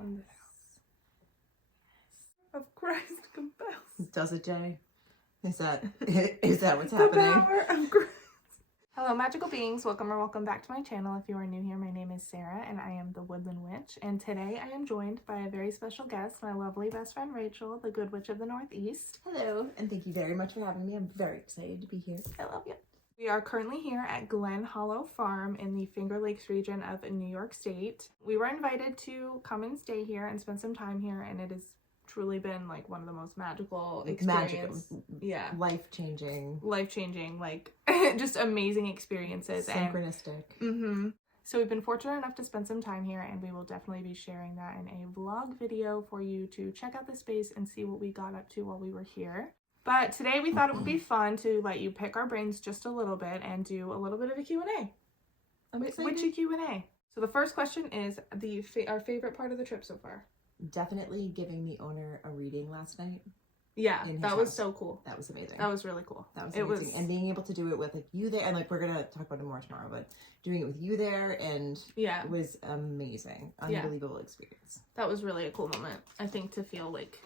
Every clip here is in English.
One day. Of Christ compels. Does it, Jay? Is that what's The happening? power of Christ. Hello, magical beings. Welcome back to my channel. If you are new here, my name is Sarah, and I am the Woodland Witch. And today I am joined by a very special guest, my lovely best friend Rachel, the Good Witch of the Northeast. Hello, and thank you very much for having me. I'm very excited to be here. I love you. We are currently here at Glen Hallow Farm in the Finger Lakes region of New York State. We were invited to come and stay here and spend some time here, and it has truly been like one of the most magical experiences. Yeah. Life-changing, like just amazing experiences. synchronistic. So we've been fortunate enough to spend some time here, and we will definitely be sharing that in a vlog video for you to check out the space and see what we got up to while we were here. But today we thought it would be fun to let you pick our brains just a little bit and do a little bit of a Q&A. I'm excited. Witchy Q&A. So the first question is our favorite part of the trip so far. Definitely giving the owner a reading last night. Yeah, that was so cool. That was amazing. That was really cool. That was amazing. And being able to do it with like you there, and like we're gonna talk about it more tomorrow, but doing it with you there, and yeah, it was amazing. Unbelievable experience. That was really a cool moment. I think to feel like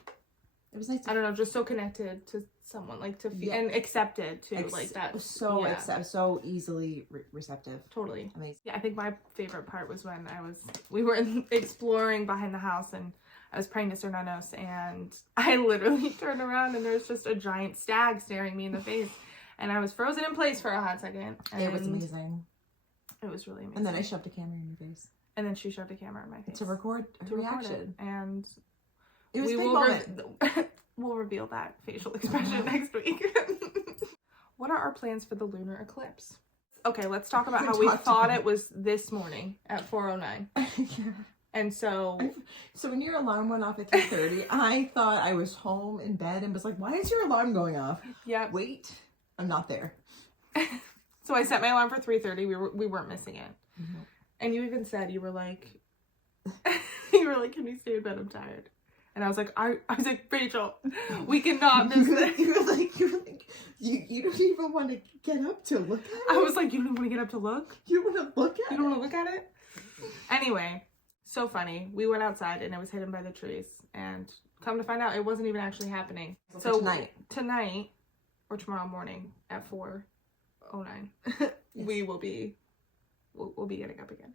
it was nice. I don't know, just so connected to someone, like to feel and accepted too, like that. So easily receptive. Totally amazing. Yeah, I think my favorite part was when we were exploring behind the house, and I was praying to Sernanos, and I literally turned around and there's just a giant stag staring me in the face, and I was frozen in place for a hot second. It was amazing. It was really amazing. And then I shoved a camera in your face. And then she shoved a camera in my face to record a reaction. And it was a big moment. We'll reveal that facial expression next week. What are our plans for the lunar eclipse? Okay, let's talk about how we thought it was this morning at 4:09. Yeah. And so when your alarm went off at 3:30, I thought I was home in bed and was like, why is your alarm going off? Yeah. Wait, I'm not there. So I set my alarm for 3:30. We weren't missing it. Mm-hmm. And you even said, you were like, can you stay in bed? I'm tired. And I was like, Rachel, we cannot miss this. You were like, you don't even want to get up to look at it? I was like, you don't want to get up to look? You don't want to look at it? You don't want to look at it? Anyway, so funny. We went outside and it was hidden by the trees. And come to find out, it wasn't even actually happening. So tonight, or tomorrow morning at 4:09, yes. We'll be getting up again.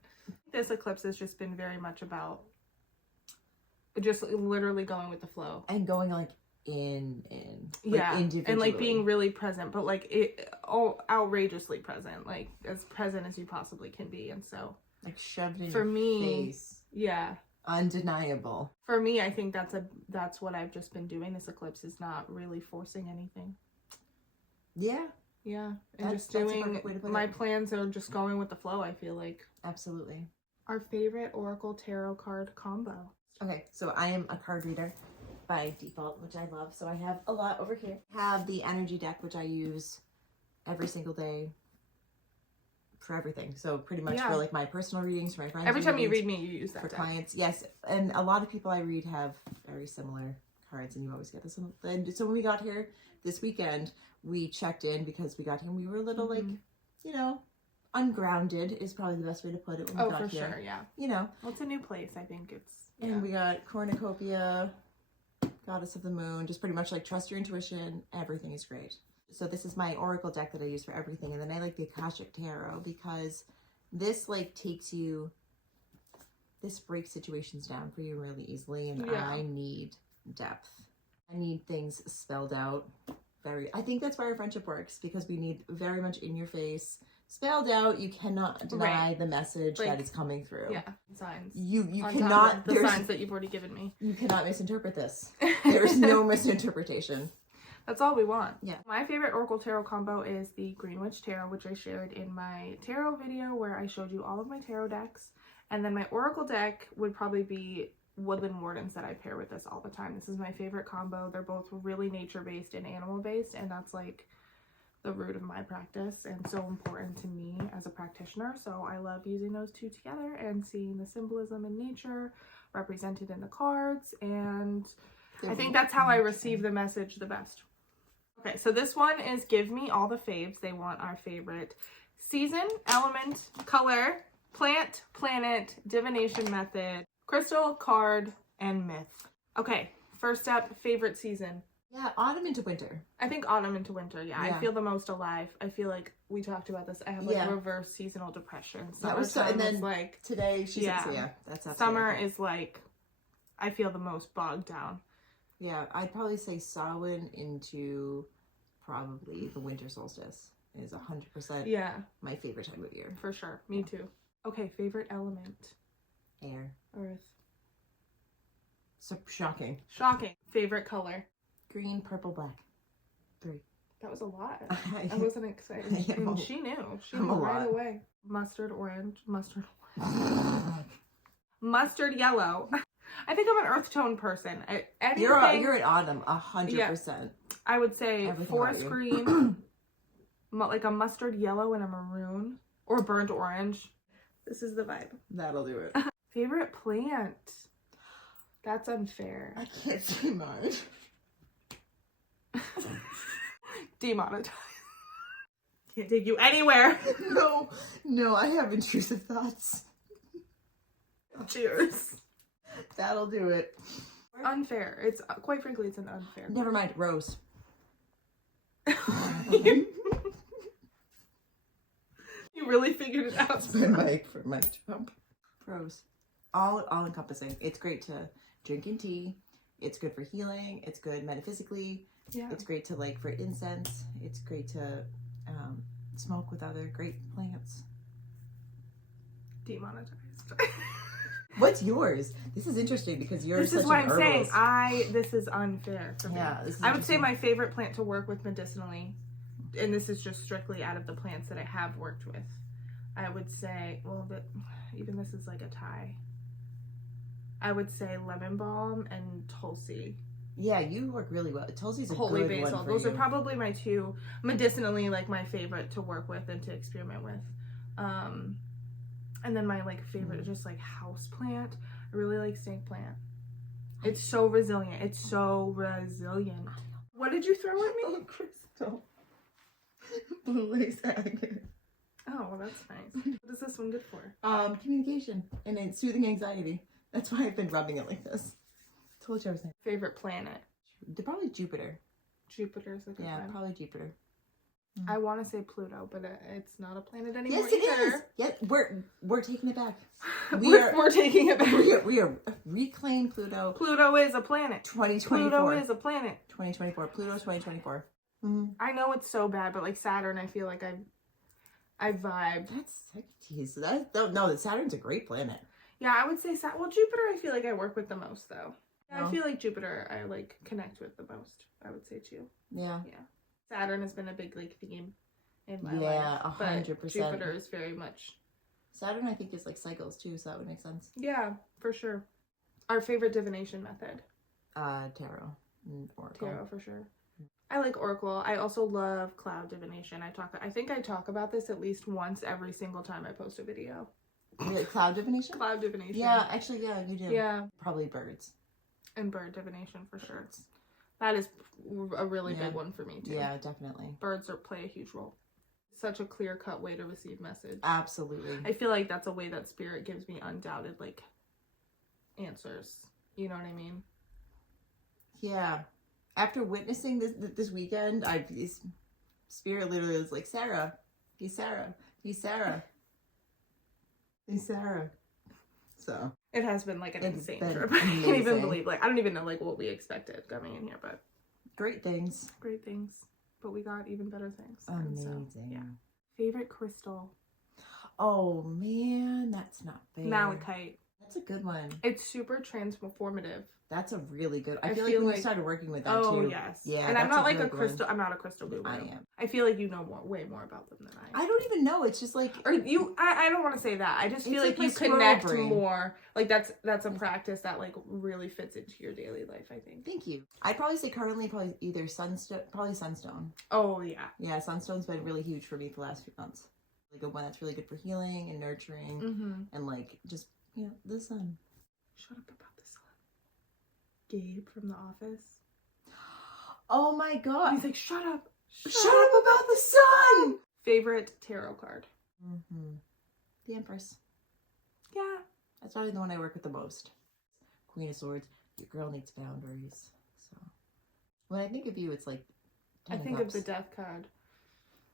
This eclipse has just been very much about just literally going with the flow and going like individually, and like being really present, but like outrageously present, like as present as you possibly can be. And so like shoved in for me face. Yeah, undeniable. For me, I think that's what I've just been doing. This eclipse is not really forcing anything. Yeah, and just doing my plans are just going with the flow. I feel like absolutely. Our favorite Oracle tarot card combo. Okay, so I am a card reader by default, which I love. So I have a lot over here. I have the energy deck, which I use every single day for everything. So pretty much for like my personal readings, for my friends. Every time you read me, you use that for deck. Clients. Yes, and a lot of people I read have very similar cards, and you always get this. And so when we got here this weekend, we checked in because we got here and we were a little like, ungrounded is probably the best way to put it when we got here. Oh, for sure, yeah. Well, it's a new place. I think it's... And we got Cornucopia, Goddess of the Moon, just pretty much like trust your intuition. Everything is great. So this is my Oracle deck that I use for everything. And then I like the Akashic Tarot because this like this breaks situations down for you really easily. And I need depth. I need things spelled out. I think that's why our friendship works, because we need very much in your face, spelled out. You cannot deny the message that is coming through. Yeah, signs. You cannot. The signs that you've already given me. You cannot misinterpret this. There's no misinterpretation. That's all we want. Yeah. My favorite Oracle Tarot combo is the Green Witch Tarot, which I shared in my tarot video where I showed you all of my tarot decks. And then my Oracle deck would probably be Woodland Wardens that I pair with this all the time. This is my favorite combo. They're both really nature-based and animal-based, and that's like the root of my practice and so important to me as a practitioner. So I love using those two together and seeing the symbolism in nature represented in the cards, and I think that's how I receive the message the best. Okay, so this one is give me all the faves. They want our favorite season, element, color, plant, planet, divination method, Crystal, card, and myth. Okay, first up, favorite season. Yeah, autumn into winter. I think autumn into winter. Yeah, Yeah. I feel the most alive. I feel like we talked about this. I have like reverse seasonal depression. That was so, and then is like today she said, so yeah, that's absolutely summer okay. is like I feel the most bogged down. Yeah, I'd probably say Samhain into probably the winter solstice is 100% my favorite time of year. For sure. Me too. Okay, favorite element. Air. Earth. So shocking. Shocking. Favorite color. Green, purple, black. 3. That was a lot. I wasn't excited. And she knew. She knew right away. Mustard orange. Mustard yellow. I think I'm an earth tone person. You're an autumn, 100%. I would say everything forest green, like a mustard yellow and a maroon, or burnt orange. This is the vibe. That'll do it. Favorite plant. That's unfair. I can't say mine. Demonetized. Can't take you anywhere. No, I have intrusive thoughts. Cheers. That'll do it. Unfair. It's quite frankly, it's an unfair. Never mind. Rose. You really figured it out. for my jump. Rose. All encompassing. It's great to drink in tea. It's good for healing. It's good metaphysically. Yeah. It's great to like for incense. It's great to smoke with other great plants. Demonetized. What's yours? This is interesting because yours. This is what I'm saying. This is unfair for me. Yeah, this is I would say my favorite plant to work with medicinally, and this is just strictly out of the plants that I have worked with. I would say, even this is like a tie. I would say lemon balm and tulsi. Yeah, you work really well. Tulsi's a holy good basil. one for Those you. are probably my two medicinally, like my favorite to work with and to experiment with. And then my like favorite, just like house plant. I really like snake plant. It's so resilient. It's so resilient. What did you throw at me? Oh, crystal. Blue lace agate. Oh, well, that's nice. What is this one good for? Communication and it's soothing anxiety. That's why I've been rubbing it like this. Told you I was saying. Favorite planet? They're probably Jupiter. Jupiter's a good one. Probably Jupiter. I want to say Pluto, but it's not a planet anymore. Yes, it is. Yeah, we're taking it back. We're taking it back. We are reclaim Pluto. Pluto is a planet. 2024. Pluto is a planet. 2024. Pluto 2024. I know it's so bad, but like Saturn, I feel like I vibed. Geez, no, Saturn's a great planet. Yeah, I would say well, Jupiter, I feel like I work with the most though. No. I feel like Jupiter, I like connect with the most. I would say too. Yeah. Yeah. Saturn has been a big like theme in my life. Yeah, 100%. Jupiter is very much. Saturn, I think, is like cycles too, so that would make sense. Yeah, for sure. Our favorite divination method. Tarot. Oracle. Tarot for sure. I like Oracle. I also love cloud divination. I think I talk about this at least once every single time I post a video. Really? Cloud divination? Cloud divination. Yeah, actually, yeah, you do. Yeah. Probably birds. And bird divination for sure. That is a really big one for me too. Yeah, definitely. Birds play a huge role. Such a clear-cut way to receive message. Absolutely. I feel like that's a way that spirit gives me undoubted like answers. You know what I mean? Yeah. After witnessing this weekend, spirit literally was like, Sarah, hey Sarah, hey Sarah, hey Sarah. So it has been like an insane trip. Amazing. I can't even believe, like, I don't even know like what we expected coming in here, but great things. Great things. But we got even better things. Amazing. So, yeah. Favorite crystal. Oh man, that's not fair. Malachite. That's a good one. It's super transformative. That's a really good. I feel like when you started working with that too. Oh yes. Yeah. And I'm not like a crystal. I'm not a crystal guru. I am. I feel like you know way more about them than I. I don't even know. It's just like, or you. I don't want to say that. I just feel like you connect more. Like that's a practice that like really fits into your daily life. I think. Thank you. I'd probably say currently either sunstone. Oh yeah. Yeah, sunstone's been really huge for me the last few months. Like a one that's really good for healing and nurturing, and like just the sun. Shut up about the sun. Gabe from The Office. Oh my god. He's like, shut up. Shut up about the sun. Favorite tarot card. The Empress. Yeah. That's probably the one I work with the most. Queen of Swords. Your girl needs boundaries. So when I think of you, it's like I think of the Death card.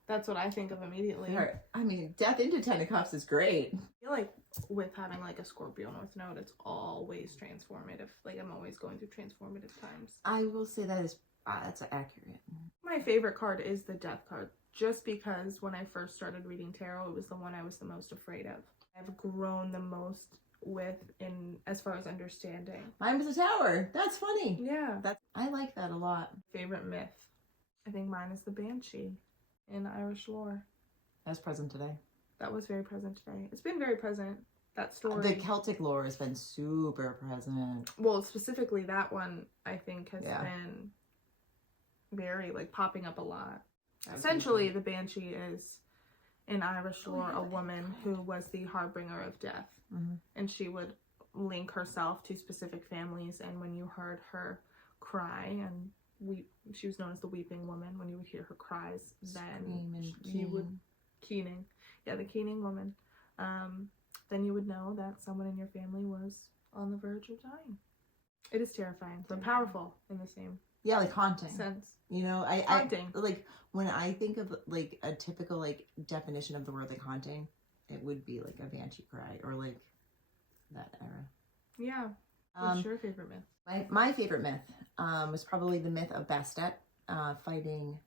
That's what I think of immediately. I mean, Death into Ten of Cups is great. I feel like with having like a Scorpio North Node, it's always transformative. Like I'm always going through transformative times. I will say that is that's accurate. My favorite card is the Death card, just because when I first started reading tarot, it was the one I was the most afraid of. I've grown the most with in as far as understanding. Mine was a Tower. That's funny. Yeah. I like that a lot. Favorite myth. I think mine is the Banshee in Irish lore. That's present today. That was very present today. It's been very present. That story. The Celtic lore has been super present. Well, specifically that one, I think, has been very, like, popping up a lot. Essentially, the Banshee is, in Irish lore, a woman who was the harbinger of death. Mm-hmm. And she would link herself to specific families, and when you heard her cry and weep, she was known as the weeping woman. When you would hear her cries, then you would keening, the keening woman, then you would know that someone in your family was on the verge of dying. It is terrifying, but powerful in the same like haunting sense. You know, Haunting. I like when I think of like a typical like definition of the word like haunting, it would be like a banshee cry or like that era. Yeah. What's your favorite myth? My favorite myth was probably the myth of Bastet fighting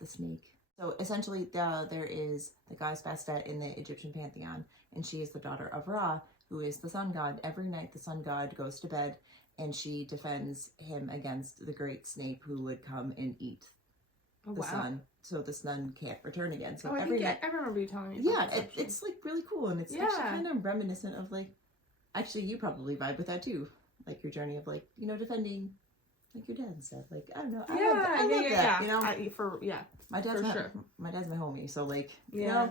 the snake. So essentially there is the goddess Bastet in the Egyptian pantheon, and she is the daughter of Ra, who is the sun god. Every night the sun god goes to bed and she defends him against the great snake who would come and eat the sun, so the sun can't return again. So every night, I remember you telling me. Yeah, it's like really cool, and it's actually kind of reminiscent of like, actually you probably vibe with that too, like your journey of like, you know, defending like your dad and stuff. Like I don't know, I love that. You know, my dad's my homie, so like you know,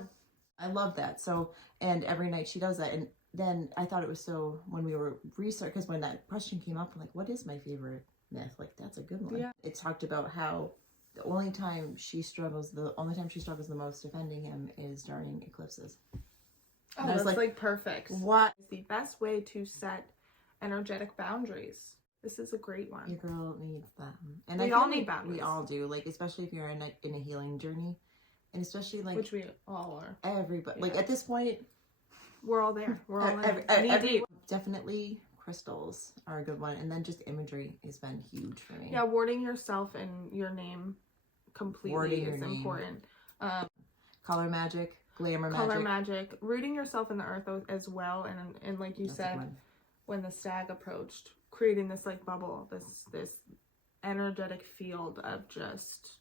I love that. So and every night she does that, and then I thought it was so when we were research, because when that question came up, I'm like, what is my favorite myth? Like that's a good one. Yeah. It talked about how the only time she struggles the most defending him is during eclipses. Oh, that's like perfect. What is the best way to set energetic boundaries? This is a great one. Your girl needs that. And we all need boundaries. We all do. Like especially if you're in a healing journey, and especially like which we all are. Everybody like at this point, we're all there. We're all in. Deep. Definitely crystals are a good one, and then just imagery has been huge for me. Yeah, wording yourself and your name completely is important. Color magic, glamour magic, rooting yourself in the earth as well, and like you said, when the stag approached, creating this like bubble, this energetic field of just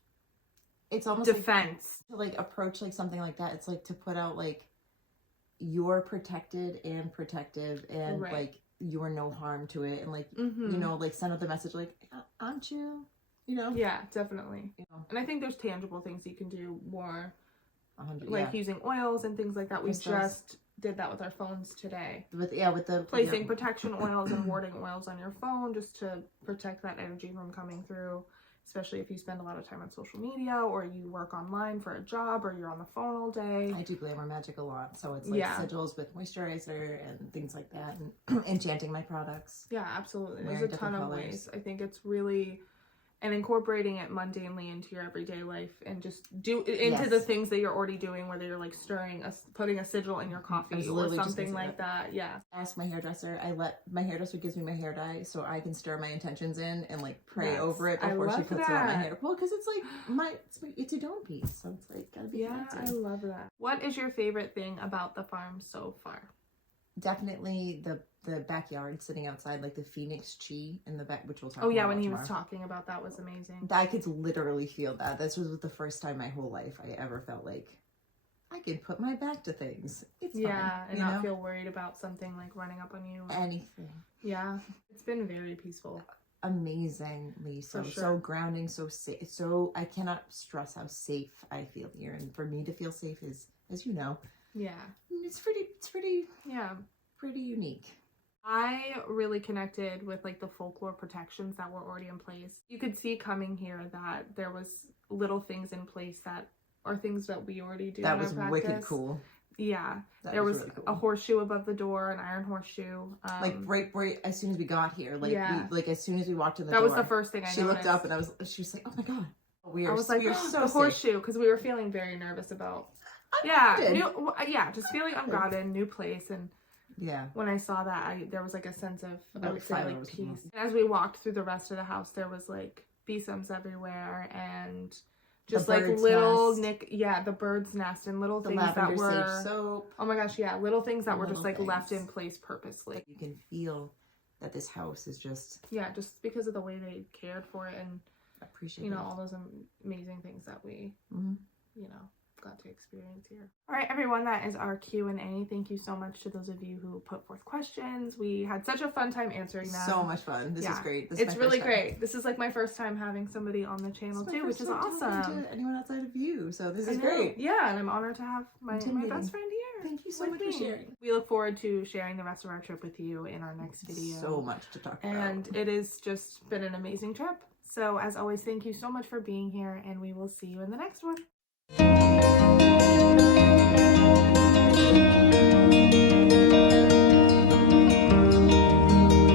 it's almost defense. Like, to like approach like something like that, it's like to put out like you're protected and protective, and like you're no harm to it, and like you know, like send out the message like aren't you, you know? Yeah, definitely. You know. And I think there's tangible things you can do more, like using oils and things like that. We just did that with our phones today. With the placing protection oils and warding oils on your phone just to protect that energy from coming through. Especially if you spend a lot of time on social media, or you work online for a job, or you're on the phone all day. I do glamour magic a lot, so it's like sigils with moisturizer and things like that, and enchanting my products. Yeah, absolutely. There's a ton of ways. I think it's really, and incorporating it mundanely into your everyday life, and just into the things that you're already doing, whether you're like putting a sigil in your coffee or something like that. Yeah. Ask my hairdresser. My hairdresser gives me my hair dye so I can stir my intentions in and like pray over it before she puts it on my hair. Well, because it's like it's a dome piece, so it's like gotta be fancy. I love that. What is your favorite thing about the farm so far? Definitely the backyard, sitting outside, like the Phoenix Chi in the back, which we'll talk about. Oh yeah, when he was talking about that was amazing. I could literally feel that. This was the first time my whole life I ever felt like I can put my back to things. It's fine, and not feel worried about something like running up on you. Anything. Yeah. It's been very peaceful. Amazingly so. So grounding, so safe. So I cannot stress how safe I feel here. And for me to feel safe is, as you know. Yeah. It's pretty unique. I really connected with like the folklore protections that were already in place. You could see coming here that there was little things in place that are things that we already do. That was wicked cool. Yeah. That There was really cool. a horseshoe above the door, an iron horseshoe. Like right as soon as we got here, like yeah. like as soon as we walked in the door. door. That was the first thing I She noticed. looked up and she was like, oh my God. I was like, we are so the safe. horseshoe, because we were feeling very nervous about, just feeling unguarded, new place, and when I saw that, there was like a sense of, I would say, like peace. And as we walked through the rest of the house, there was like besoms everywhere, and just like little the bird's nest and little things that were safe soap. Oh my gosh, yeah, little things that were just like left in place purposely. You can feel that this house is just just because of the way they cared for it and appreciate all those amazing things that we got to experience here. All right, everyone, that is our Q&A. Thank you so much to those of you who put forth questions. We had such a fun time answering them. So much fun. This is great. It's really great. This is like my first time having somebody on the channel too, which is awesome. To anyone outside of you, so this is great. Yeah, and I'm honored to have my best friend here. Thank you so much for sharing. We look forward to sharing the rest of our trip with you in our next video. So much to talk about. And it has just been an amazing trip. So as always, thank you so much for being here, and we will see you in the next one.